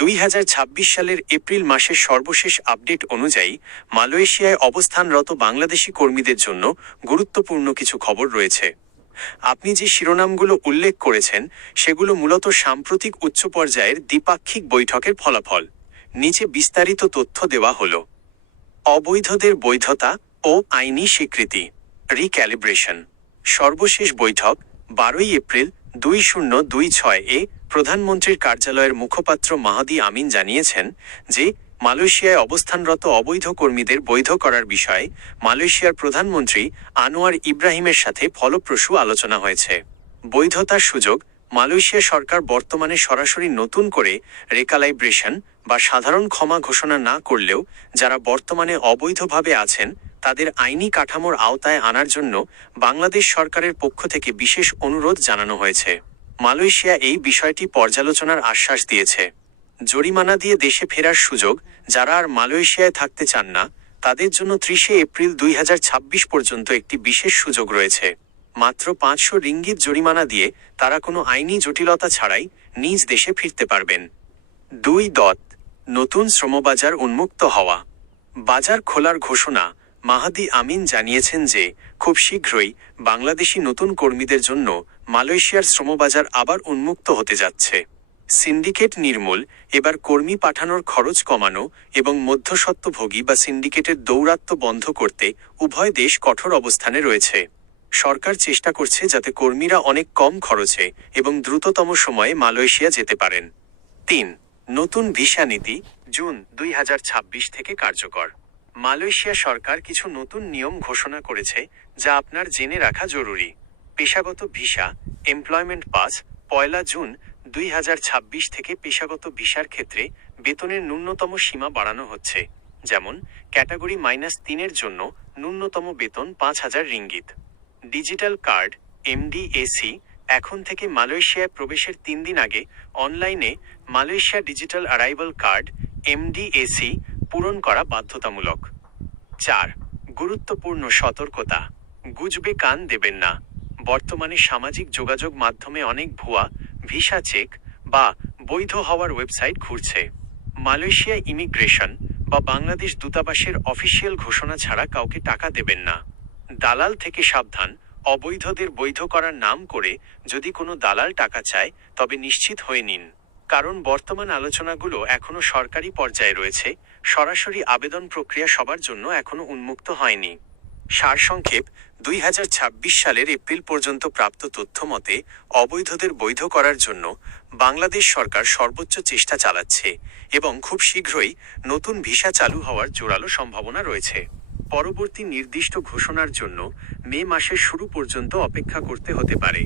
2026 সালের এপ্রিল মাসের সর্বশেষ আপডেট অনুযায়ী মালয়েশিয়ায় অবস্থানরত বাংলাদেশি কর্মীদের জন্য গুরুত্বপূর্ণ কিছু খবর রয়েছে। আপনি যে শিরোনামগুলো উল্লেখ করেছেন সেগুলো মূলত সাম্প্রতিক উচ্চ পর্যায়ের দ্বিপাক্ষিক বৈঠকের ফলাফল। নিচে বিস্তারিত তথ্য দেওয়া হলো। অবৈধদের বৈধতা ও আইনি স্বীকৃতি। রিক্যালিব্রেশন। সর্বশেষ বৈঠক 12 এপ্রিল 2026-এ প্রধানমন্ত্রীর কার্যালয়ের মুখপাত্র মাহদি আমিন জানিয়েছেন যে মালয়েশিয়ায় অবস্থানরত অবৈধ কর্মীদের বৈধ করার বিষয়ে মালয়েশিয়ার প্রধানমন্ত্রী আনোয়ার ইব্রাহিমের সাথে ফলপ্রসূ আলোচনা হয়েছে। বৈধতার সুযোগ। মালয়েশিয়া সরকার বর্তমানে সরাসরি নতুন করে রিক্যালিব্রেশন বা সাধারণ ক্ষমা ঘোষণা না করলেও যারা বর্তমানে অবৈধভাবে আছেন তাদের আইনি কাঠামোর আওতায় আনার জন্য বাংলাদেশ সরকারের পক্ষ থেকে বিশেষ অনুরোধ জানানো হয়েছে। মালয়েশিয়া এই বিষয়টি পর্যালোচনার আশ্বাস দিয়েছে। জরিমানা দিয়ে দেশে ফেরার সুযোগ। যারা আর মালয়েশিয়ায় থাকতে চান না তাদের জন্য 30 এপ্রিল 2026 পর্যন্ত একটি বিশেষ সুযোগ রয়েছে। মাত্র 500 রিঙ্গিত জরিমানা দিয়ে তারা কোনো আইনি জটিলতা ছাড়াই নিজ দেশে ফিরতে পারবেন। 2. নতুন শ্রমবাজার উন্মুক্ত হওয়া। বাজার খোলার ঘোষণা। মাহদি আমিন জানিয়েছেন যে খুব শীঘ্রই বাংলাদেশি নতুন কর্মীদের জন্য মালয়েশিয়ার শ্রমবাজার আবার উন্মুক্ত হতে যাচ্ছে। সিন্ডিকেট নির্মূল। এবার কর্মী পাঠানোর খরচ কমানো এবং মধ্যস্বত্বভোগী বা সিন্ডিকেটের দৌরাত্ম্য বন্ধ করতে উভয় দেশ কঠোর অবস্থানে রয়েছে। সরকার চেষ্টা করছে যাতে কর্মীরা অনেক কম খরচে এবং দ্রুততম সময়ে মালয়েশিয়া যেতে পারেন। 3. নতুন ভিসা নীতি। জুন 2026 থেকে কার্যকর। মালয়েশিয়া সরকার কিছু নতুন নিয়ম ঘোষণা করেছে যা আপনার জেনে রাখা জরুরি। পেশাগত ভিসা এমপ্লয়মেন্ট পাস। 1 জুন 2026 থেকে পেশাগত ভিসার ক্ষেত্রে বেতনের ন্যূনতম সীমা বাড়ানো হচ্ছে। যেমন ক্যাটাগরি -3 জন্য ন্যূনতম বেতন 5000 রিঙ্গিত। Digital card MDAC। এখন থেকে মালয়েশিয়ায় প্রবেশের 3 দিন আগে অনলাইনে Malaysia digital arrival card MDAC পূরণ করা বাধ্যতামূলক। 4. গুরুত্বপূর্ণ সতর্কতা। গুজবে কান দেবেন না। বর্তমানে সামাজিক যোগাযোগ মাধ্যমে অনেক ভুয়া ভিসা চেক বা বৈধ হওয়ার ওয়েবসাইট ঘুরছে। মালয়েশিয়া ইমিগ্রেশন বা বাংলাদেশ দূতাবাসের অফিসিয়াল ঘোষণা ছাড়া কাউকে টাকা দেবেন না। দালাল থেকে সাবধান। অবৈধদের বৈধ করার নাম করে যদি কোনো দালাল টাকা চায় তবে নিশ্চিত হয়ে নিন, কারণ বর্তমান আলোচনাগুলো এখনও সরকারি পর্যায়ে রয়েছে। সরাসরি আবেদন প্রক্রিয়া সবার জন্য এখনও উন্মুক্ত হয়নি। সারসংক্ষেপ। 2026 সালের এপ্রিল পর্যন্ত প্রাপ্ত তথ্য মতে অবৈধদের বৈধ করার জন্য বাংলাদেশ সরকার সর্বোচ্চ চেষ্টা চালাচ্ছে এবং খুব শীঘ্রই নতুন ভিসা চালু হওয়ার জোরালো সম্ভাবনা রয়েছে। পরবর্তী নির্দিষ্ট ঘোষণার জন্য মে মাসের শুরু পর্যন্ত অপেক্ষা করতে হতে পারে।